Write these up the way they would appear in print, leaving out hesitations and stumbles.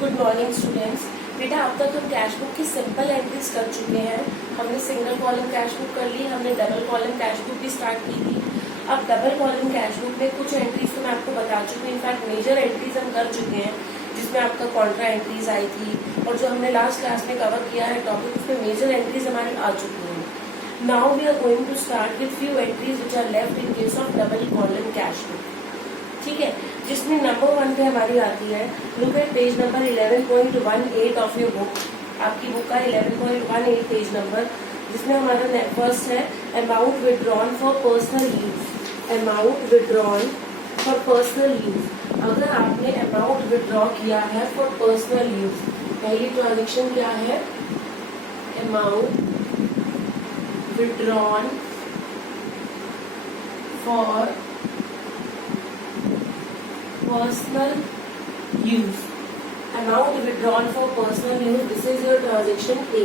Good morning students. बेटा अब तक हम कैश बुक की सिंपल एंट्रीज कर चुके हैं। हमने सिंगल कॉलम कैश बुक कर ली, हमने डबल कॉलम कैश बुक भी स्टार्ट की थी। अब डबल कॉलम कैश बुक में कुछ एंट्रीज तो मैं आपको बता चुकी हूँ, इनफैक्ट मेजर एंट्रीज हम कर चुके हैं, जिसमें आपका कॉन्ट्रा एंट्रीज आई थी और जो हमने लास्ट क्लास में कवर किया है टॉपिक, उसमें मेजर एंट्रीज हमारी आ चुकी हैं। Now we are going to start with few entries which are left in case of double column cash book. ठीक है, जिसमें नंबर 1 पे हमारी आती है, look at page number 11.18 of your book. आपकी बुक का 11.18 पेज नंबर, जिसमें हमारा फर्स्ट है amount withdrawn for personal use. Amount withdrawn for personal use, अगर आपने अमाउंट विड्रॉ किया है फॉर पर्सनल यूज, पहली ट्रांजेक्शन क्या है, amount withdrawn for personal use, amount withdrawn for personal use, this is your transaction A।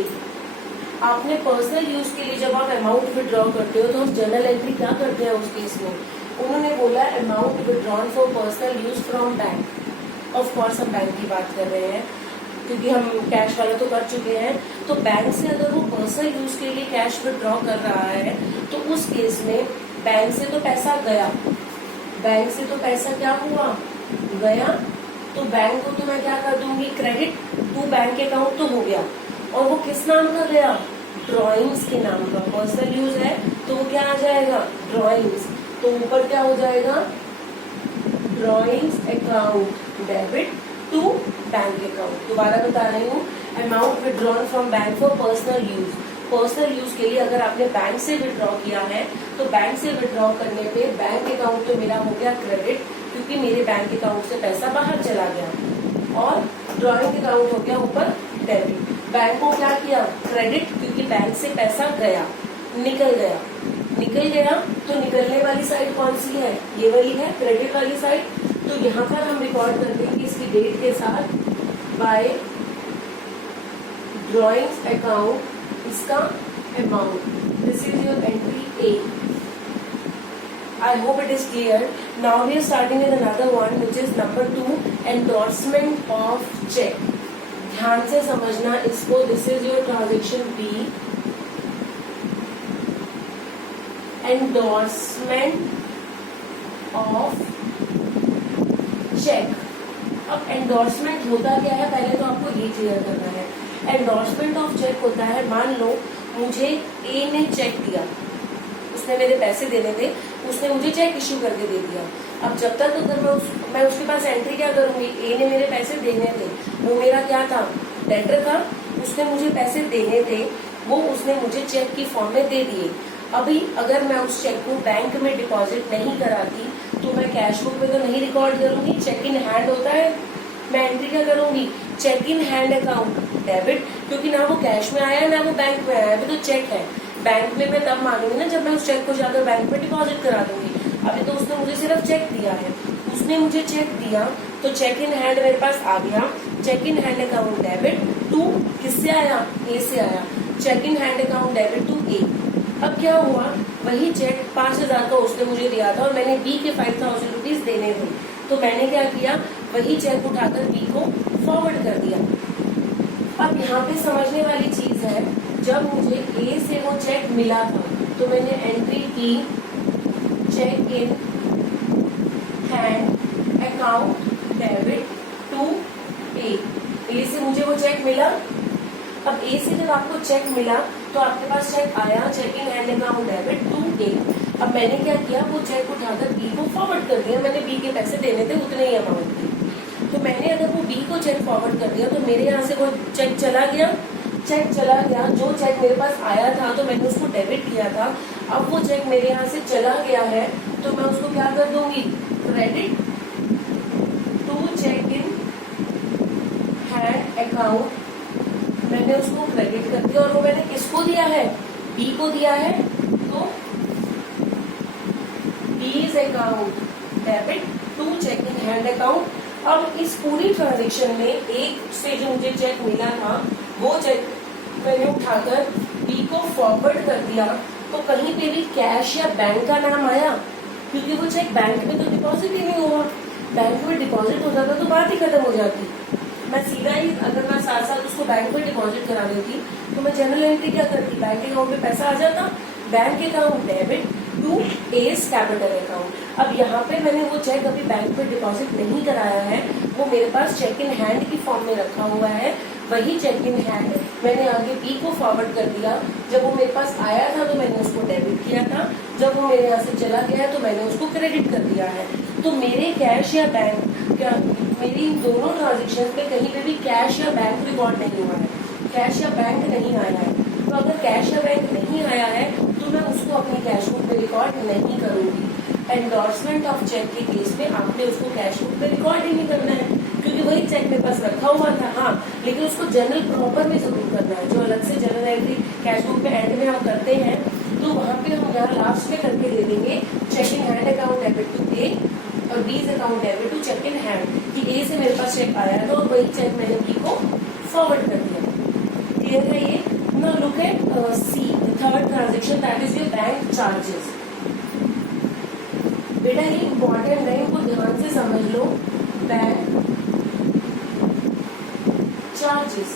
आपने personal use के लिए जब आप अमाउंट विड्रॉ करते हो तो हम जनरल एंट्री क्या करते हैं उस केस में, उन्होंने बोला amount withdrawn for personal use from bank. Of course हम बैंक की बात कर रहे हैं क्योंकि हम कैश वाला तो कर चुके हैं। तो बैंक से अगर वो पर्सनल यूज के लिए कैश विड्रॉ कर रहा है तो उस केस में बैंक से तो पैसा गया, बैंक से तो पैसा क्या हुआ, गया, तो बैंक को तो मैं क्या कर दूंगी, क्रेडिट टू बैंक अकाउंट तो हो गया। और वो किस नाम का गया, ड्रॉइंग्स के नाम का। पर्सनल यूज है तो वो क्या आ जाएगा, ड्रॉइंग्स। तो ऊपर क्या हो जाएगा, drawings account debit to bank account. दोबारा बता रही हूँ, amount withdrawn from bank for personal use. Personal use के लिए अगर आपने बैंक से विड्रॉ किया है तो बैंक से विड्रॉ करने पे बैंक अकाउंट तो मेरा हो गया क्रेडिट, क्योंकि मेरे बैंक अकाउंट से पैसा बाहर चला गया, और ड्रॉइंग अकाउंट हो गया ऊपर डेबिट। बैंक को क्या किया, क्रेडिट, क्योंकि बैंक से पैसा गया, निकल गया। निकल गया तो निकलने वाली साइड कौन सी है, ये वाली है, क्रेडिट वाली साइड। तो यहाँ पर हम रिकॉर्ड कर देंगे इसकी डेट के साथ, बाय ड्रॉइंग्स अकाउंट, इसका amount. This is your entry A. I hope it is clear. Now we are starting with another one, which is number 2, endorsement of check. ध्यान से समझना इसको। This is your transaction B, endorsement of check। अब endorsement होता क्या है, पहले तो आपको ये क्लियर करना है। एंडोर्समेंट ऑफ चेक होता है, मान लो मुझे ए ने चेक दिया, उसने मेरे पैसे देने थे, उसने मुझे चेक इश्यू करके दे दिया। अब जब तक अगर मैं उसके पास एंट्री क्या करूंगी, ए ने मेरे पैसे देने थे, वो मेरा क्या था, डेटर था, उसने मुझे पैसे देने थे, वो उसने मुझे चेक की फॉर्म में दे दिए। अभी अगर मैं उस चेक को बैंक में डिपॉजिट नहीं कराती तो मैं कैश बुक में तो नहीं रिकॉर्ड करूंगी, चेक इन हैंड होता है, मैं एंट्री क्या करूंगी, cheque in hand account debit, क्योंकि ना वो कैश में आया ना वो बैंक में आया, अभी तो चेक है। बैंक में मैं तब मांगूंगी ना जब मैं उस चेक को जाकर बैंक में डिपॉजिट करा दूंगी। अभी तो उसने मुझे सिर्फ चेक दिया है, उसने मुझे चेक दिया तो चेक इन हैंड मेरे पास आ गया, cheque in hand account debit to, किससे आया, ए से आया, cheque in hand account debit to A. अब क्या हुआ, वही चेक 5,000 का उसने मुझे दिया था और मैंने बी के 5,000 रुपीज देने थे, तो मैंने क्या किया, वही चेक उठाकर बी को फॉरवर्ड कर दिया। अब यहाँ पे समझने वाली चीज है, जब मुझे ए से वो चेक मिला था तो मैंने एंट्री की cheque in hand account debit to A. A से मुझे वो चेक मिला। अब ए से जब आपको चेक मिला तो आपके पास चेक आया, cheque in hand account debit to A. अब मैंने क्या किया, वो चेक उठाकर बी को फॉरवर्ड कर दिया, मैंने बी के पैसे देने थे उतने ही अमाउंट थे। तो मैंने अगर वो बी को चेक फॉरवर्ड कर दिया तो मेरे यहाँ से वो चेक चला गया, चेक चला गया, जो चेक मेरे पास आया था तो मैंने उसको डेबिट किया था, अब वो चेक मेरे यहाँ से चला गया है तो मैं उसको क्या कर दूंगी, credit to cheque in hand account, मैंने उसको क्रेडिट कर दिया। और वो मैंने किसको दिया है, बी को दिया है, तो बीज account debit to cheque in hand account. अब इस पूरी ट्रांजेक्शन में एक से जो मुझे चेक मिला था वो चेक मैंने उठाकर बी को फॉरवर्ड कर दिया, तो कहीं पे भी कैश या बैंक का नाम आया, क्योंकि वो चेक बैंक में तो डिपॉजिट ही नहीं हुआ। बैंक में डिपॉजिट हो जाता तो बात ही खत्म हो जाती। मैं सीधा ही अगर मैं साथ साथ उसको बैंक में डिपॉजिट करा देती तो मैं जनरल एंट्री क्या करती, बैंक अकाउंट में पैसा आ जाता, bank account debit to S capital account. अब यहाँ पे मैंने वो चेक अभी बैंक में डिपॉजिट नहीं कराया है, वो मेरे पास चेक इन हैंड की फॉर्म में रखा हुआ है। वही चेक इन हैंड मैंने आगे बी को फॉरवर्ड कर दिया। जब वो मेरे पास आया था तो मैंने उसको डेबिट किया था, जब वो मेरे यहाँ से चला गया तो मैंने उसको क्रेडिट कर दिया है। तो मेरे कैश या बैंक क्या, मेरी इन दोनों ट्रांजेक्शन पे कहीं पे भी कैश या बैंक रिकॉर्ड नहीं हुआ है, कैश या बैंक नहीं आया है। तो अगर कैश या बैंक नहीं आया है तो मैं उसको अपनी कैश बुक में रिकॉर्ड नहीं करूंगी। एंडोर्समेंट ऑफ चेक के केस में आपने उसको कैश बुक में रिकॉर्ड ही नहीं करना है, क्योंकि वही चेक मेरे पास रखा हुआ था। हाँ, लेकिन उसको जनरल प्रॉपर में जरूर करना है, जो अलग से जनरल एंट्री कैश बुक में एंड में हम करते हैं तो वहाँ पे हम यहाँ लास्ट में करके दे देंगे cheque in hand account debit to A और B account debit to cheque in hand, कि ए से मेरे पास चेक आया तो वही चेक मैंने बी को फॉरवर्ड कर दिया। क्लियर है ये? Now look at C, third transaction, that is your bank charges. बेटा ये इम्पोर्टेंट है, इनको ध्यान से समझ लो। बैंक चार्जेस,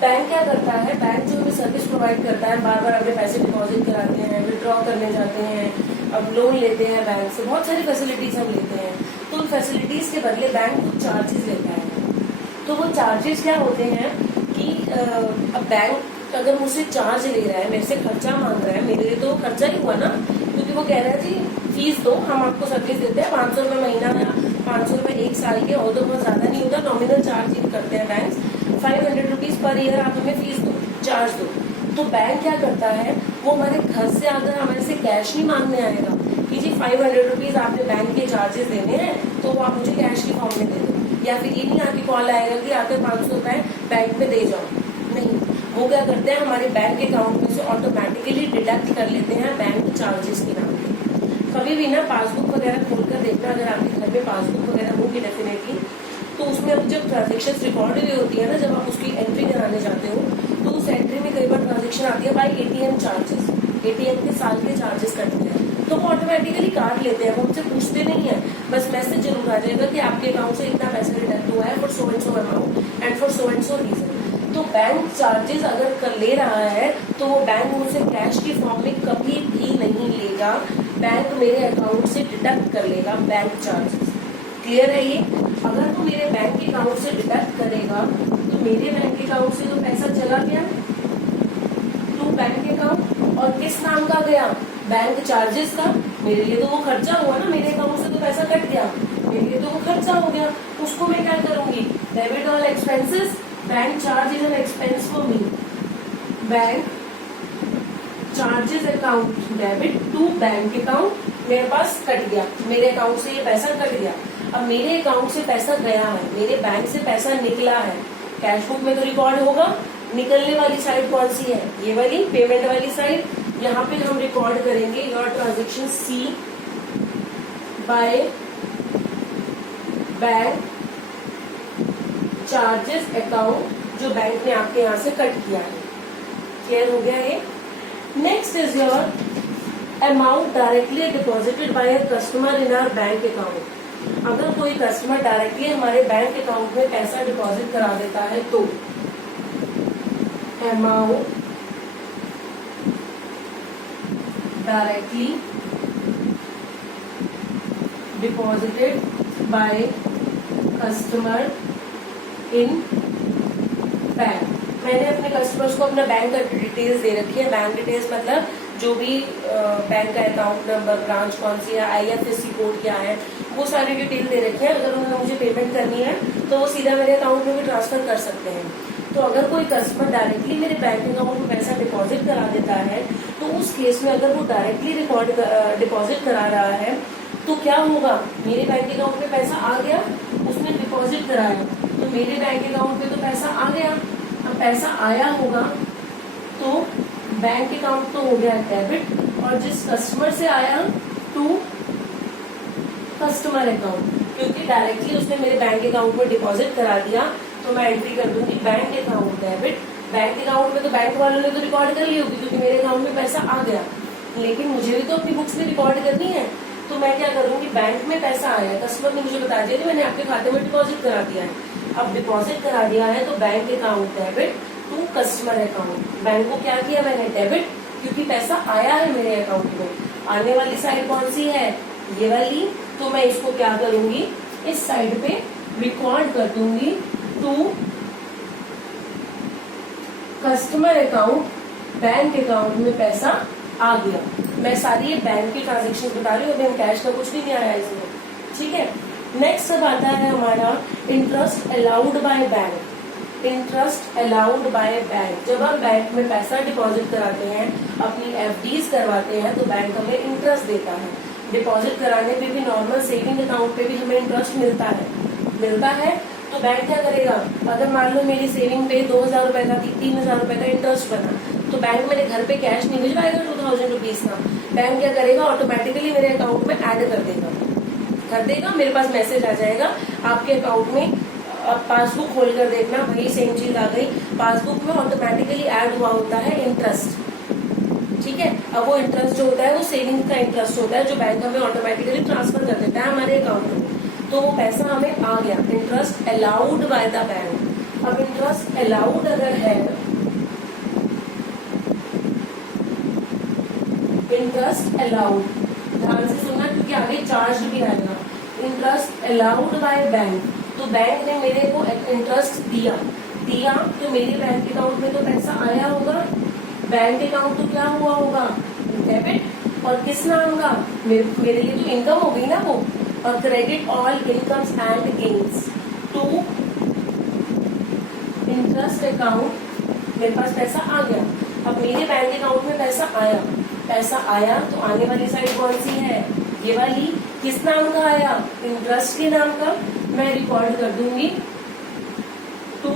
बैंक क्या करता है, बैंक जो हमें सर्विस प्रोवाइड करता है, बार बार अपने पैसे डिपॉजिट कराते हैं, विड्रॉ करने जाते हैं, अब लोन लेते हैं बैंक से, बहुत सारी फैसिलिटीज हम लेते हैं, तो उन फैसिलिटीज के बदले बैंक कुछ चार्जेस लेता है। तो वो चार्जेस क्या होते हैं कि अब बैंक अगर मुझसे चार्ज ले रहा है, मेरे से खर्चा मांग रहा है, मेरे लिए तो खर्चा ही हुआ ना, क्योंकि वो कह रहा है जी फीस दो, हम आपको सर्विस देते हैं 500 रुपये महीना या 500 रुपये एक साल के, और तो बहुत ज्यादा नहीं होता, नॉमिनल चार्ज ही करते हैं बैंक, 500 रुपीज पर ईयर आप हमें फीस दो, चार्ज दो। तो बैंक क्या करता है, वो हमारे घर से अगर हमारे से कैश नहीं मांगने आएगा कि जी 500 रुपीज आपने बैंक के चार्जेस देने हैं तो वो आप मुझे कैश की फॉर्म में दे दो, या फिर ये नहीं आके कॉल आएगा कि आकर 500 रुपए बैंक में दे जाओ, नहीं। वो क्या करते हैं, हमारे बैंक अकाउंट में से ऑटोमेटिकली डिडक्ट कर लेते हैं बैंक चार्जेस के नाम पे। कभी भी ना पासबुक वगैरह खोलकर देखना, अगर आपके घर में पासबुक वगैरह होगी डेफिनेटली, तो उसमें अब जब ट्रांजेक्शन रिकॉर्ड हुई होती है ना, जब आप उसकी एंट्री कराने जाते हो तो उस एंट्री में कई बार ट्रांजेक्शन आती है बाई एटीएम चार्जेस, एटीएम के साल के चार्जेस कटते हैं, तो वो ऑटोमेटिकली काट लेते हैं, वो हमसे पूछते नहीं है, बस मैसेज जरूर आ जाएगा कि आपके अकाउंट से इतना पैसा डिडक्ट हुआ है for so and so amount and for so and so reason. तो बैंक चार्जेस अगर कर ले रहा है तो वो बैंक मुझसे कैश की फॉर्म में कभी भी नहीं लेगा, बैंक मेरे अकाउंट से डिडक्ट कर लेगा बैंक चार्जेस। क्लियर है ये? अगर वो मेरे बैंक अकाउंट से डिडक्ट करेगा तो मेरे बैंक अकाउंट से तो पैसा चला गया टू बैंक अकाउंट, और किस नाम का गया, बैंक चार्जेस का। मेरे लिए तो वो खर्चा हुआ ना, मेरे अकाउंट से तो पैसा कट गया, मेरे लिए तो वो खर्चा हो गया, उसको मैं क्या करूंगी, debit all expenses, bank charge is an expense for me, bank charges account debit to bank account, मेरे पास कट गया, मेरे अकाउंट से ये पैसा कट गया। अब मेरे अकाउंट से पैसा गया है, मेरे बैंक से पैसा निकला है, कैश बुक में तो रिकॉर्ड होगा, निकलने वाली साइड कौन सी है, ये वाली पेमेंट वाली साइड। यहाँ पे हम रिकॉर्ड करेंगे your transaction C by bank charges account, जो बैंक ने आपके यहाँ से कट किया है। क्लियर हो गया ये? Next is your amount directly deposited by a customer in our bank account. अगर कोई कस्टमर डायरेक्टली हमारे बैंक अकाउंट में पैसा डिपॉजिट करा देता है तो amount directly deposited by customer in bank. मैंने अपने कस्टमर्स को अपना बैंक का डिटेल्स दे रखी है। बैंक डिटेल्स मतलब जो भी बैंक का अकाउंट नंबर, ब्रांच कौन सी है, IFSC कोड क्या है, वो सारी डिटेल दे रखी है। अगर उन्होंने मुझे पेमेंट करनी है तो वो सीधा मेरे अकाउंट में भी ट्रांसफर कर सकते हैं। तो अगर कोई कस्टमर डायरेक्टली मेरे बैंक अकाउंट में पैसा डिपॉजिट करा देता है तो उस केस में अगर वो डायरेक्टली डिपॉजिट करा रहा है तो क्या होगा, मेरे बैंक अकाउंट में पैसा आ गया, उसने डिपॉजिट कराया तो मेरे बैंक अकाउंट में तो पैसा आ गया। अब पैसा आया होगा तो बैंक अकाउंट तो हो गया डेबिट, और जिस कस्टमर से आया टू कस्टमर अकाउंट, क्योंकि डायरेक्टली उसने मेरे बैंक अकाउंट में डिपॉजिट करा दिया तो मैं एंट्री कर दूंगी bank account debit. Bank account में तो बैंक वालों ने तो रिकॉर्ड कर ली होगी क्योंकि मेरे अकाउंट में पैसा आ गया, लेकिन मुझे भी तो अपनी बुक्स में रिकॉर्ड करनी है। तो मैं क्या करूंगी, बैंक में पैसा आया, कस्टमर ने मुझे बता दिया कि मैंने आपके खाते में डिपॉजिट करा दिया है। अब डिपॉजिट करा दिया है तो bank account debit to customer account. Bank को क्या किया मैंने, डेबिट, क्योंकि पैसा आया है मेरे अकाउंट में। आने वाली साइड कौन सी है, ये वाली, तो मैं इसको क्या करूंगी, इस साइड पे रिकॉर्ड कर दूंगी to customer account, bank account में पैसा आ गया। मैं सारी ये बैंक की ट्रांजेक्शन बता रही हूँ, अभी हम कैश का कुछ भी नहीं आया इसमें, ठीक है। नेक्स्ट अब आता है हमारा interest allowed by bank. Interest allowed by bank, जब हम बैंक में पैसा डिपॉजिट कराते हैं, अपनी एफडीज करवाते हैं, तो बैंक हमें इंटरेस्ट देता है। डिपॉजिट कराने पे भी, नॉर्मल सेविंग अकाउंट पे भी हमें इंटरेस्ट मिलता है। तो बैंक क्या करेगा, अगर मान लो मेरी सेविंग पे 2000 रुपए का, 3000 रुपए का इंटरेस्ट बना, तो बैंक मेरे घर पे कैश नहीं भिजवाएगा 2000 रुपीज का। बैंक क्या करेगा, ऑटोमेटिकली मेरे अकाउंट में ऐड कर देगा। मेरे पास मैसेज आ जाएगा, आपके अकाउंट में पासबुक खोल कर देखना, वही सेम चीज आ गई। पासबुक में ऑटोमेटिकली ऐड हुआ होता है इंटरेस्ट, ठीक है। अब वो इंटरेस्ट जो होता है वो सेविंग का इंटरेस्ट होता है, जो बैंक हमें ऑटोमेटिकली ट्रांसफर कर देता है हमारे अकाउंट में। तो वो पैसा हमें आ गया, interest allowed by the bank. अब इंटरेस्ट अलाउड अगर है, इंटरेस्ट अलाउड, ध्यान से सुनना क्योंकि आगे चार्ज भी आएगा। इंटरेस्ट अलाउड बाय बैंक, तो बैंक ने मेरे को इंटरेस्ट दिया तो मेरे बैंक अकाउंट में तो पैसा आया होगा। बैंक अकाउंट तो क्या हुआ होगा, डेबिट, और किस नाम का, मेरे लिए तो इनकम हो गई ना वो। और credit all incomes and gains to interest account, मेरे पास पैसा आ गया। अब मेरे बैंक अकाउंट में पैसा आया तो आने वाली साइड कौन सी है, ये वाली। किस नाम का आया, इंटरेस्ट के नाम का। मैं रिकॉर्ड कर दूंगी to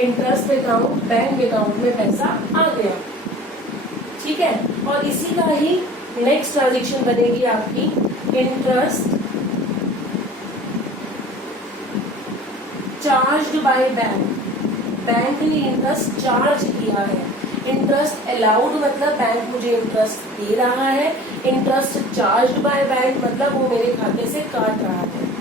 interest account, bank account में पैसा आ गया, ठीक है। और इसी का ही नेक्स्ट ट्रांजेक्शन बनेगी आपकी, interest charged by bank. Bank ने इंटरेस्ट चार्ज किया है। इंटरेस्ट अलाउड मतलब बैंक मुझे इंटरेस्ट दे रहा है। इंटरेस्ट चार्ज्ड बाय बैंक मतलब वो मेरे खाते से काट रहा है।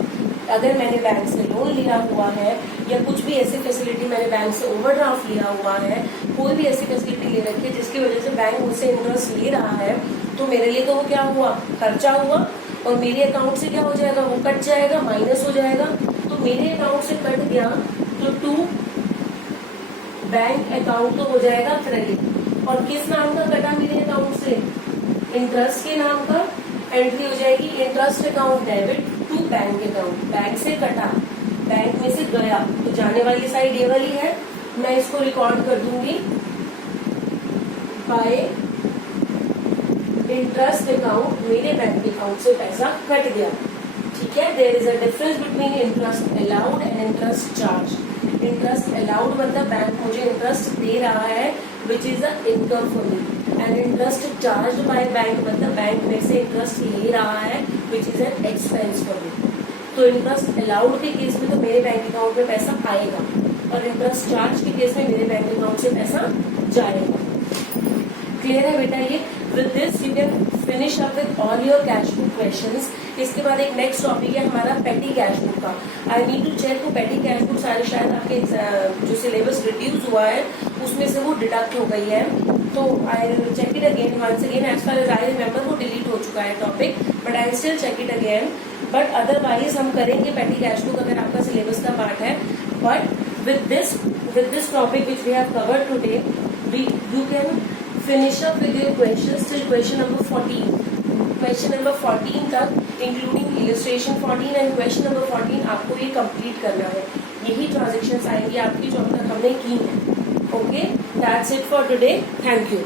अगर मैंने बैंक से लोन लिया हुआ है या कुछ भी ऐसी फैसिलिटी, मैंने बैंक से ओवरड्राफ्ट लिया हुआ है, कोई भी ऐसी फैसिलिटी ले रखी है जिसकी वजह से बैंक मुझसे इंटरेस्ट ले रहा है, तो मेरे लिए तो वो क्या हुआ, खर्चा हुआ। और मेरे अकाउंट से क्या हो जाएगा, वो कट जाएगा, माइनस हो जाएगा। तो मेरे अकाउंट से कट गया तो टू बैंक अकाउंट तो हो जाएगा क्रेडिट। और किस नाम का कटा मेरे अकाउंट से, इंटरेस्ट के नाम का। एंट्री हो जाएगी interest account debit to bank account. Bank से कटा, बैंक में से गया, तो जाने वाली साइड ये वाली है। मैं इसको रिकॉर्ड कर दूंगी बाय इंटरेस्ट अकाउंट, मेरे बैंक अकाउंट से पैसा कट गया, ठीक है। There is a difference between interest allowed and interest charge. Interest allowed मतलब बैंक मुझे इंटरेस्ट दे रहा है which is a income for me, and interest charge by bank मतलब बैंक में से इंटरेस्ट ले रहा है which is an expense for me. तो इंटरेस्ट अलाउड के केस में तो मेरे बैंक अकाउंट में पैसा आएगा, और इंटरेस्ट चार्ज के केस में मेरे बैंक अकाउंट से पैसा जाएगा। क्लियर है बेटा ये। With this you can finish up with all your cash book questions. इसके बाद एक नेक्स्ट टॉपिक है हमारा पेटी कैश बुक का। आई नीड टू चेक वो पेटी कैश बुक सारे शायद आपके जो सिलेबस रिड्यूस हुआ है उसमें से वो डिडक्ट हो गई है, तो I check it again once again. As far as I remember वो डिलीट हो चुका है topic, but I still check it again. But otherwise हम करेंगे पेटी कैश बुक अगर आपका सिलेबस का पार्ट है। But with this topic which we have covered today, you can finish up with your questions till question number 14. Question number 14 तक including illustration 14 and question number 14 आपको ये complete करना है। यही transactions आएंगी आपकी जो अब तक हमने की है। Okay, that's it for today. Thank you.